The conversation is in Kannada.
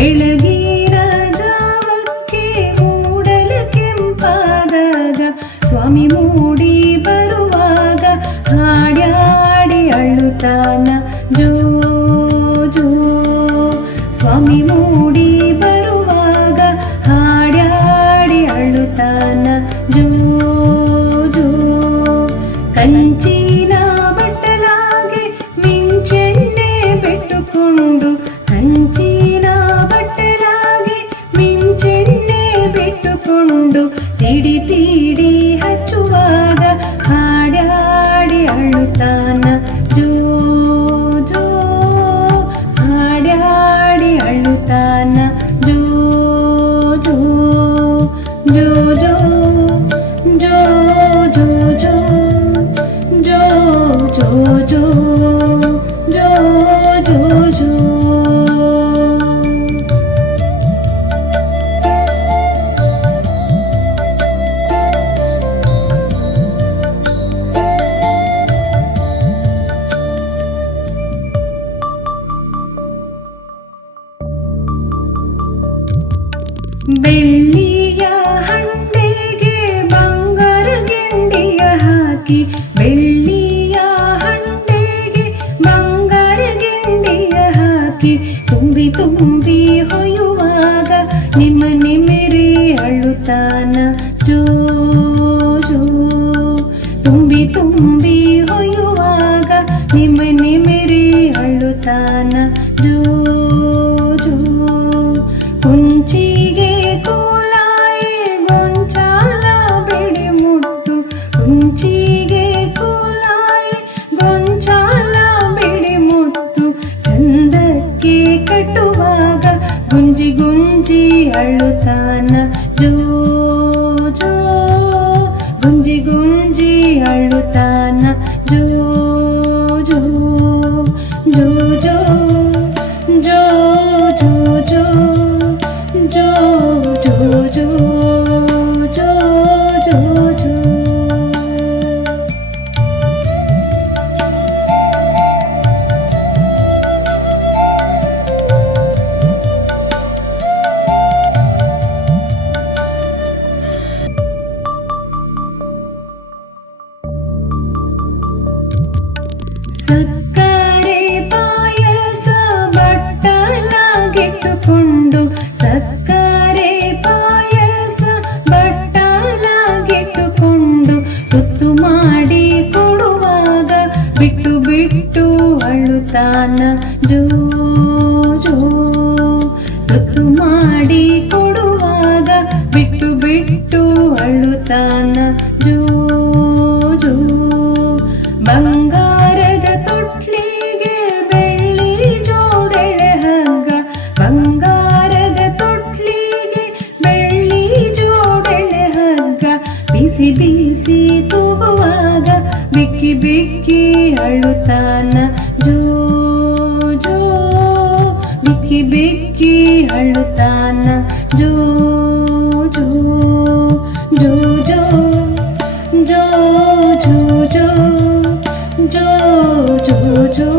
ಬೆಳಗಿನ ಜಾವಕ್ಕೆ ಮೂಡಲ ಕೆಂಪಾದಾಗ ಸ್ವಾಮಿ ಮೂಡಿ ಬರುವಾಗ ಹಾಡ್ಯಾಡಿ ಅಳುತ್ತಾನ ಜೋ ಜೋ. ಸ್ವಾಮಿ ಮೂಡಿ ಬರುವಾಗ ಹಾಡ್ಯಾಡಿ ಅಳುತ್ತಾನ ಜೋ ಜೋ. ಕಂಚಿನ ಬಟ್ಟಲಾಗೆ ಮಿಂಚೆಣ್ಣೆ ಬಿಟ್ಟುಕೊಂಡು, ಕಂಚಿನ ಬಟ್ಟಲಾಗೆ ಮಿಂಚೆಣ್ಣೆ ಬಿಟ್ಟುಕೊಂಡು ತಿಡಿ ತಿಡಿ ಹಚ್ಚುವಾಗ ಹಾಡ್ಯಾಡಿ ಅಳುತ್ತಾನ ಜೋ ಜೋ. ಹಾಡ್ಯಾಡಿ ಅಳುತ್ತಾನ ಜೋ ಜೋ ಜೋ ಜೋ ಜೋ ಜೋ ಜೋ ಜೋ ಜೋ ಜೋ ಜೋ ಜೋ ಜೋ. ಬೆಳ್ಳಿಯ ಹಂಡೆಗೆ ಬಂಗಾರ ಗಿಂಡಿಯ ಹಾಕಿ, ಬೆಳ್ಳಿಯ ಹಂಡೆಗೆ ಬಂಗಾರ ಗಿಂಡಿಯ ಹಾಕಿ ತುಂಬಿ ತುಂಬಿ ಹೊಯ್ಯುವಾಗ ನಿಮ್ಮ ನಿಮಿರಿ ಅಳುತ್ತಾನ ಜೋ ಜೋ. ತುಂಬಿ ತುಂಬಿ ಹೊಯ್ಯುವಾಗ ನಿಮ್ಮ ನಿಮಿರಿ ಅಳುತ್ತಾನ ಜೋ ಜೋ. ಕುಂಚಿಗೆ ಕೋಲಾಯಿ ಗೊಂಚಾಲ ಬಿಡಿ ಮುತ್ತು, ಕುಂಚಿಗೆ ಕೋಲಾಯಿ ಗೊಂಚಾಲ ಬಿಡಿ ಮುತ್ತು ಚಂದಕ್ಕೆ ಕಟ್ಟುವಾಗ ಗುಂಜಿ ಗುಂಜಿ ಅಳುತ್ತಾನ ಜೋ ಜೋ. ಗುಂಜಿ ಗುಂಜಿ ಅಳುತ್ತಾನ ಜೋ ಜೋ ಜೋ ಜೋ ಜೋ ಜೋ ಜೋ ಜೋ ಜೋ ಜೋ ಜೋ ಜೋ ಜೋ. ಸಕ್ಕರೆ ಪಾಯಸ ಬಟ್ಟಲಾಗಿಟ್ಟುಕೊಂಡು, ಸಕ್ಕರೆ ಪಾಯಸ ಬಟ್ಟಲಾಗಿಟ್ಟುಕೊಂಡು ತುತ್ತು ಮಾಡಿ ಕೊಡುವಾಗ ಬಿಟ್ಟು ಬಿಟ್ಟು ಅಳುತ್ತಾನ ಜೋ ಜೋ. ತುತ್ತು ಮಾಡಿ ಕೊಡುವಾಗ ಬಿಟ್ಟು ಬಿಟ್ಟು ಅಳುತ್ತಾನ ಜೋ ಜೋ. ಬಂಗಾರದ ತೊಟ್ಲಿಗೆ ಬೆಳ್ಳಿ ಜೋಡೆಳೆ ಹಗ್ಗ, ಬಂಗಾರದ ತೊಟ್ಲಿಗೆ ಬೆಳ್ಳಿ ಜೋಡೆಳೆ ಹಗ್ಗ ಬಿಸಿ ಬಿಸಿ ತೂಗುವಾಗ ಬಿಕ್ಕಿ ಬಿಕ್ಕಿ ಅಳುತ್ತಾನ ಜೋ ಜೋ. ಬಿಕ್ಕಿ ಬಿಕ್ಕಿ ಅಳುತ್ತಾನ ಜೋ ಜೋ ಜೋ ಜೋ ಜೋ ಜೋ ಜೋ ಜೋ ಜೋ ಜೋ.